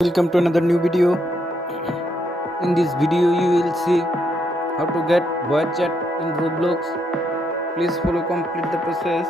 Welcome to another new video. In this video you will see how to get voice chat in Roblox. Please follow complete the process.